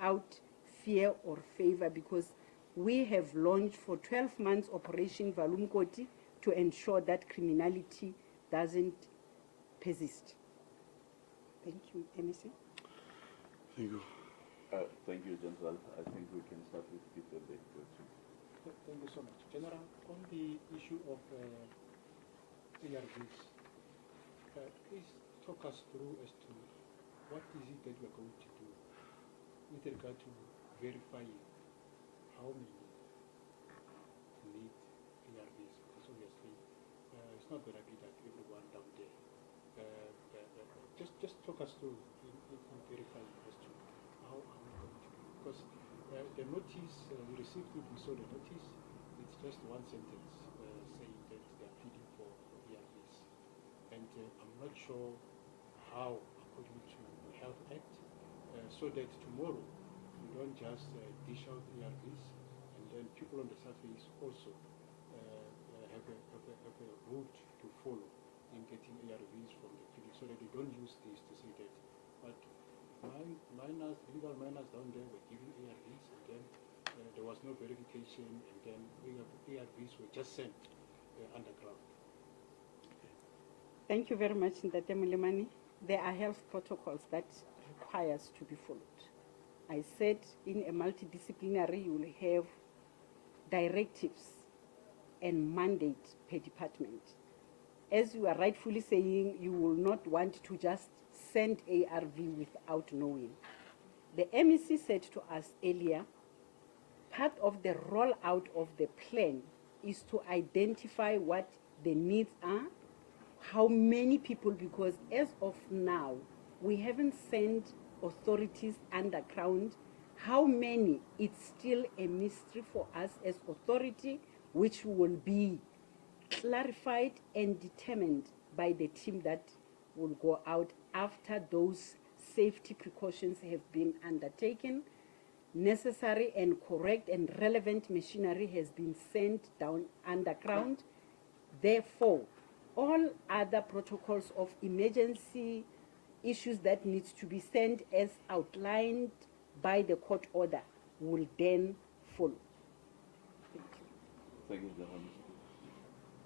without fear or favor, because we have launched for 12 months Operation Valumkoti to ensure that criminality doesn't persist. Thank you, MEC. Thank you. Thank you, General. I think we can start with Peter. Thank you so much. General, on the issue of ARVs, please talk us through as to what is it that we're going to do with regard to verifying how many need ARVs, because obviously it's not going to be that everyone down there. Just talk us through in verifying as to how are we going to do, because the notice we received, we saw the notice. It's just one sentence saying that they are pleading for ARVs, and I'm not sure how, according to the Health Act, so that tomorrow we don't just dish out ARVs, and then people on the surface also have a route to follow in getting ARVs from the clinic, so that they don't use this to say that, but minors, legal minors down there were giving ARVs, and then there was no verification, and then ARVs were just sent underground. Thank you very much, Ndate Mulemani. There are health protocols that requires to be followed. I said in a multidisciplinary you will have directives and mandates per department. As you are rightfully saying, you will not want to just send ARV without knowing. The MEC said to us earlier, part of the rollout of the plan is to identify what the needs are, how many people, because as of now, we haven't sent authorities underground. How many, it's still a mystery for us as authority, which will be clarified and determined by the team that will go out after those safety precautions have been undertaken. Necessary and correct and relevant machinery has been sent down underground. Therefore, all other protocols of emergency issues that needs to be sent as outlined by the court order will then follow. Thank you. Thank you, General.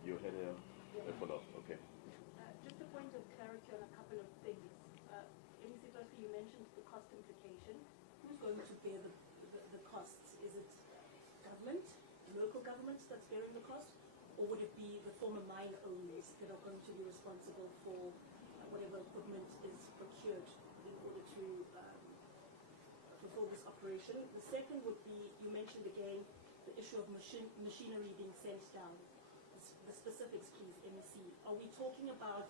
You had a follow-up, okay. Just a point of clarity on a couple of things. You mentioned the cost implication. Who's going to bear the costs? Is it government, local governments that's bearing the cost, or would it be the former mine owners that are going to be responsible for whatever equipment is procured in order to fulfill this operation? The second would be, you mentioned again the issue of machinery being sent down. The specifics, please, MEC. Are we talking about,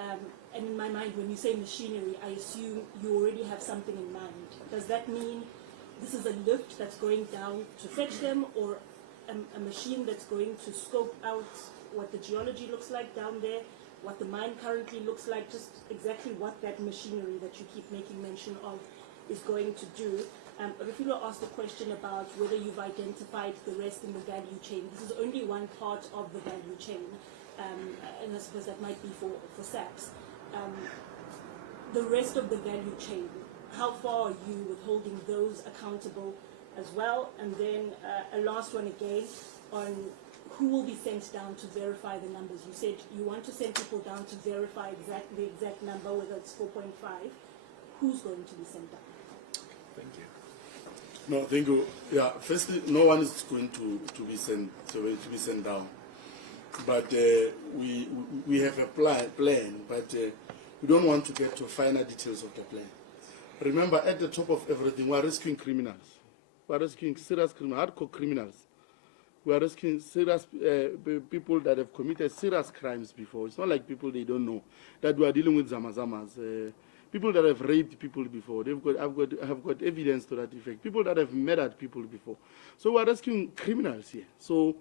and in my mind, when you say machinery, I assume you already have something in mind. Does that mean this is a lift that's going down to fetch them, or a machine that's going to scope out what the geology looks like down there, what the mine currently looks like, just exactly what that machinery that you keep making mention of is going to do? Refilo asked a question about whether you've identified the rest in the value chain. This is only one part of the value chain, and I suppose that might be for SAPS. The rest of the value chain, how far are you with holding those accountable as well? And then a last one again on who will be sent down to verify the numbers. You said you want to send people down to verify the exact number, whether it's 4.5. Who's going to be sent down? Thank you. No, thank you. Yeah, firstly, no one is going to be sent down. But we have a plan, but we don't want to get to finer details of the plan. Remember, at the top of everything, we are rescuing criminals. We are rescuing serious criminals, hardcore criminals. We are rescuing serious people that have committed serious crimes before. It's not like people they don't know that we are dealing with zamazamas. People that have raped people before, have got evidence to that effect. People that have murdered people before. So we are rescuing criminals here. So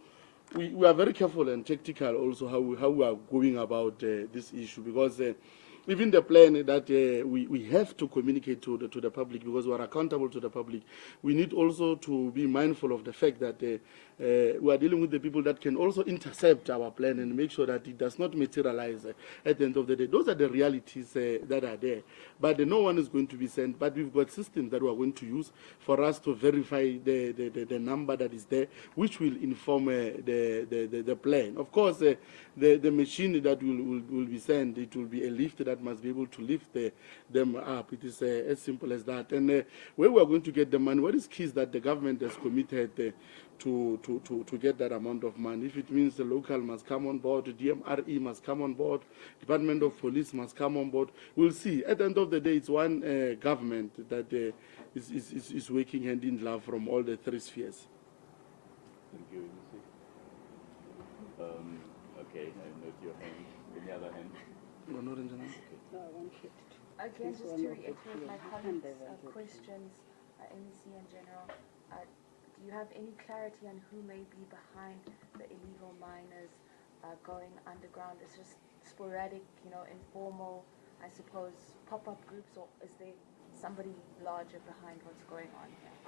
we are very careful and tactical also how we are going about this issue, because even the plan that we have to communicate to the public, because we are accountable to the public. We need also to be mindful of the fact that we are dealing with the people that can also intercept our plan and make sure that it does not materialize at the end of the day. Those are the realities that are there. But no one is going to be sent. But we've got systems that we are going to use for us to verify the number that is there, which will inform the plan. Of course, the machine that will be sent, it will be a lift that must be able to lift them up. It is as simple as that. And where we are going to get the money, what is key is that the government has committed to get that amount of money. If it means the local must come on board, the DMRE must come on board, Department of Police must come on board, we'll see. At the end of the day, it's one government that is working hand in glove from all the three spheres. Thank you. Okay, I note your hand. Any other hand? Again, just to reiterate my colleagues' questions, MEC in general, do you have any clarity on who may be behind the illegal miners going underground? It's just sporadic, informal, I suppose, pop-up groups, or is there somebody larger behind what's going on here?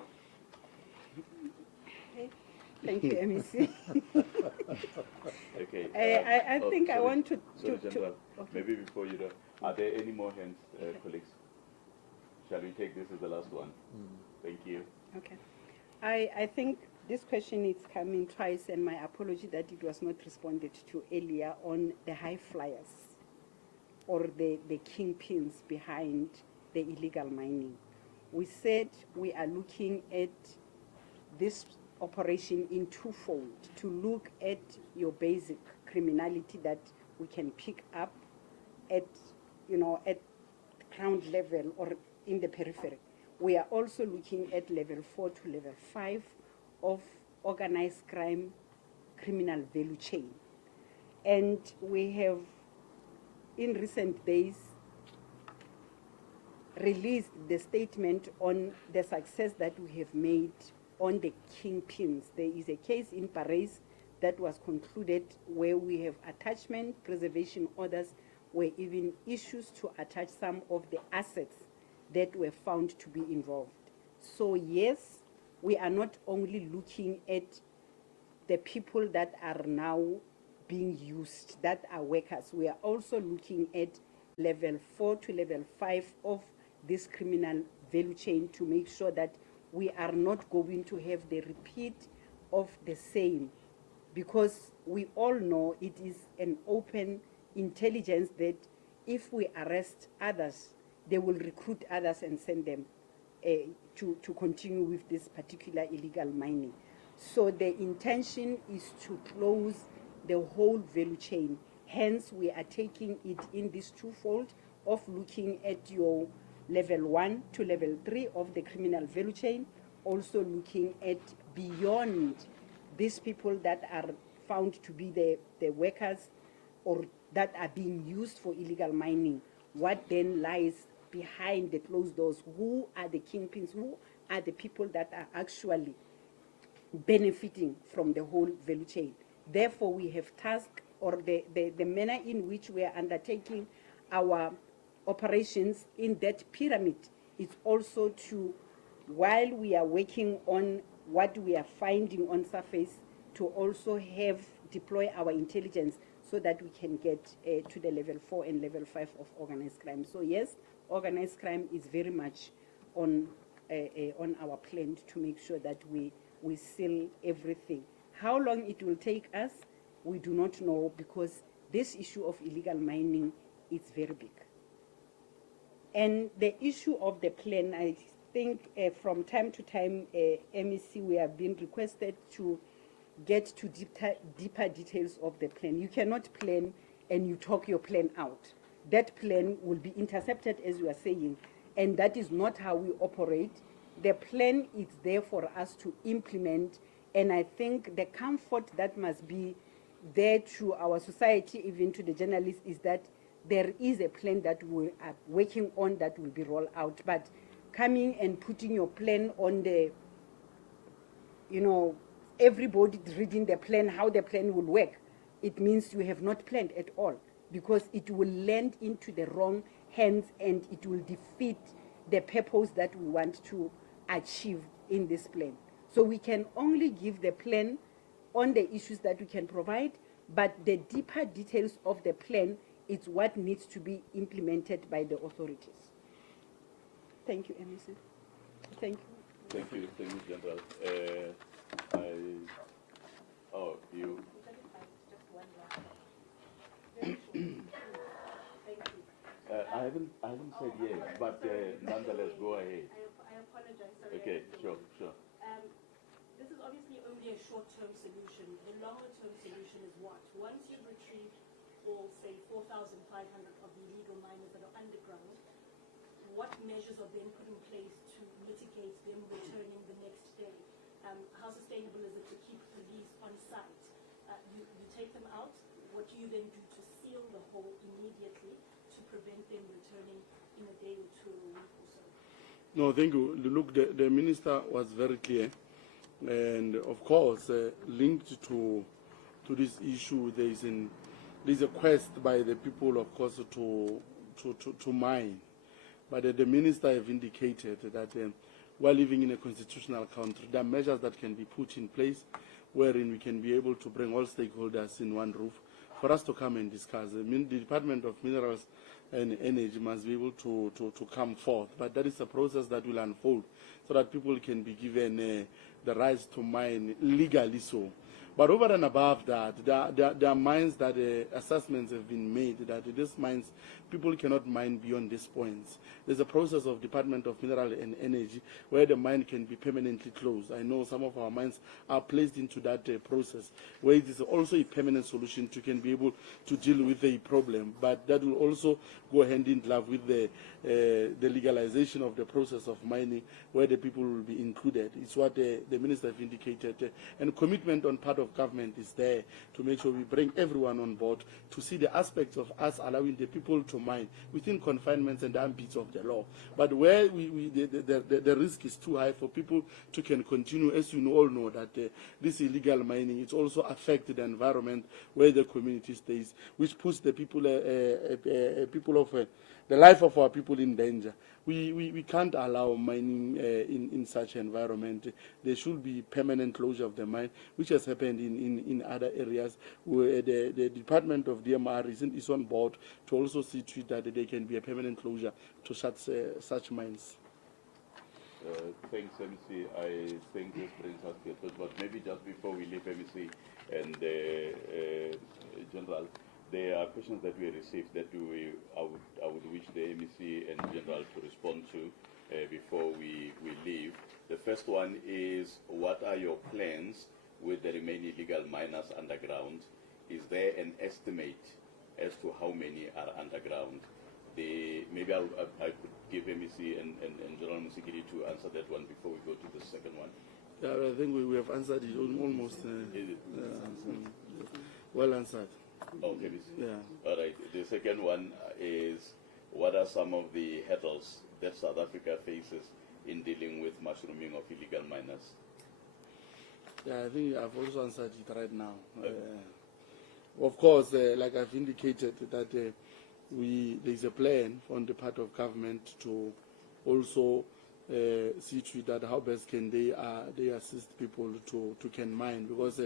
Okay. Thank you, MEC. Okay. I think I want to... Sorry, General. okay. Maybe before you do, are there any more hands, colleagues? Shall we take this as the last one? Thank you. Okay. I think this question is coming twice, and my apology that it was not responded to earlier on the high flyers or the kingpins behind the illegal mining. We said we are looking at this operation in twofold: to look at your basic criminality that we can pick up at ground level or in the periphery. We are also looking at level 4 to level 5 of organized crime criminal value chain. And we have, in recent days, released the statement on the success that we have made on the kingpins. There is a case in Paris that was concluded where we have attachment preservation orders, where even issues to attach some of the assets that were found to be involved. So yes, we are not only looking at the people that are now being used, that are workers. We are also looking at level 4 to level 5 of this criminal value chain to make sure that we are not going to have the repeat of the same, because we all know it is an open intelligence that if we arrest others, they will recruit others and send them to continue with this particular illegal mining. So the intention is to close the whole value chain. Hence, we are taking it in this twofold of looking at your level 1 to level 3 of the criminal value chain, also looking at beyond these people that are found to be the workers or that are being used for illegal mining. What then lies behind the closed doors? Who are the kingpins? Who are the people that are actually benefiting from the whole value chain? Therefore, we have tasked, or the manner in which we are undertaking our operations in that pyramid is also to, while we are working on what we are finding on surface, to also have deploy our intelligence so that we can get to the level 4 and level 5 of organized crime. So yes, organized crime is very much on our plan to make sure that we seal everything. How long it will take us, we do not know, because this issue of illegal mining is very big. And the issue of the plan, I think from time to time, MEC, we have been requested to get to deeper details of the plan. You cannot plan and you talk your plan out. That plan will be intercepted, as you are saying, and that is not how we operate. The plan is there for us to implement, and I think the comfort that must be there to our society, even to the journalists, is that there is a plan that we are working on that will be rolled out. But coming and putting your plan on the, everybody reading the plan, how the plan will work, it means you have not planned at all. because it will land into the wrong hands and it will defeat the purpose that we want to achieve in this plan. So we can only give the plan on the issues that we can provide, but the deeper details of the plan is what needs to be implemented by the authorities. Thank you, MEC. Thank you. Thank you, General. You. I haven't said yes, but nonetheless, go ahead. I apologize. Sorry. Okay, sure. This is obviously only a short-term solution. The longer-term solution is what? Once you've retrieved all, say, 4,500 of the illegal miners that are underground, what measures are then put in place to mitigate them returning the next day? How sustainable is it to keep police on site? You take them out. What do you then do to seal the hole immediately to prevent them returning in a day or two or a week or so? No, thank you. Look, the minister was very clear. And of course, linked to this issue, there's a quest by the people, of course, to mine. But the minister have indicated that we're living in a constitutional country. There are measures that can be put in place wherein we can be able to bring all stakeholders in one roof for us to come and discuss. The Department of Minerals and Energy must be able to come forth. But that is a process that will unfold so that people can be given the rights to mine legally so. But over and above that, there are mines that assessments have been made that these mines, people cannot mine beyond these points. There's a process of Department of Mineral and Energy where the mine can be permanently closed. I know some of our mines are placed into that process where it is also a permanent solution to can be able to deal with the problem. But that will also go hand in glove with the legalization of the process of mining where the people will be included. It's what the minister have indicated. And commitment on part of government is there to make sure we bring everyone on board to see the aspects of us allowing the people to mine within confinements and ambits of the law. But where the risk is too high for people to can continue, as you all know, that this illegal mining, it also affects the environment where the community stays, which puts the people, the life of our people in danger. We can't allow mining in such environment. There should be permanent closure of the mine, which has happened in other areas where the Department of DMR is on board to also see to it that there can be a permanent closure to such mines. Thanks, MEC. I think this brings us to a close, but maybe just before we leave MEC and General, there are questions that we received that I would wish the MEC and General to respond to before we leave. The first one is, what are your plans with the remaining illegal miners underground? Is there an estimate as to how many are underground? Maybe I could give MEC and General Musigiri to answer that one before we go to the second one. Yeah, I think we have answered it almost well answered. Okay, yeah. All right. The second one is, what are some of the hurdles that South Africa faces in dealing with mushrooming of illegal miners? Yeah, I think I've also answered it right now. Of course, like I've indicated, that there's a plan on the part of government to also see to it that how best can they assist people to can mine, because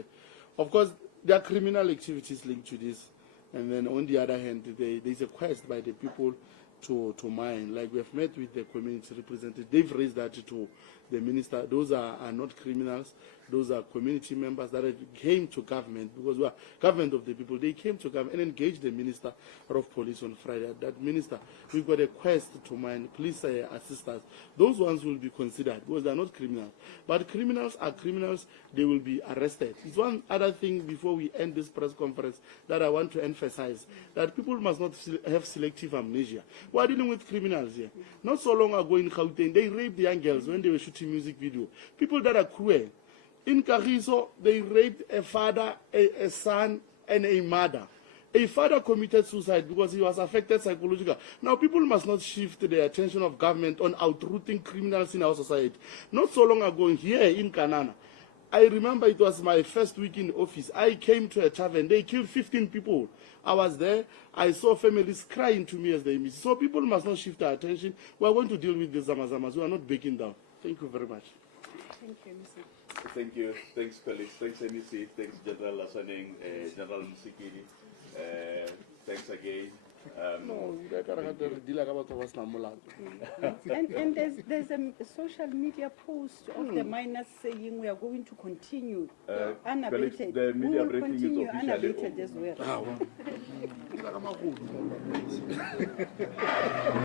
of course there are criminal activities linked to this, and then on the other hand there's a quest by the people to mine. Like we have met with the community representatives, they've raised that to the minister. Those are not criminals, those are community members that came to government, because we are government of the people. They came to government and engaged the minister of police on Friday. That, minister, we've got a quest to mine, please assist us. Those ones will be considered because they are not criminals. But criminals are criminals, they will be arrested. It's one other thing before we end this press conference that I want to emphasize, that people must not have selective amnesia. We are dealing with criminals here. Not so long ago in Gauteng, they raped the young girls when they were shooting music video. People that are cruel. In Kagiso, they raped a father, a son, and a mother. A father committed suicide because he was affected psychologically. Now, people must not shift the attention of government on outrooting criminals in our society. Not so long ago, here in Kanana, I remember it was my first week in office. I came to a tavern. They killed 15 people. I was there. I saw families crying to me as they miss. So people must not shift their attention. We are going to deal with the Zamazamas. We are not backing down. Thank you very much. Thank you, Mr. Thank you. Thanks, colleagues. Thanks, MEC. Thanks, General Lasaneng, General Musikiri. Thanks again. And there's a social media post of the miners saying we are going to continue unabated. The We media will briefing is continue officially unabated as well.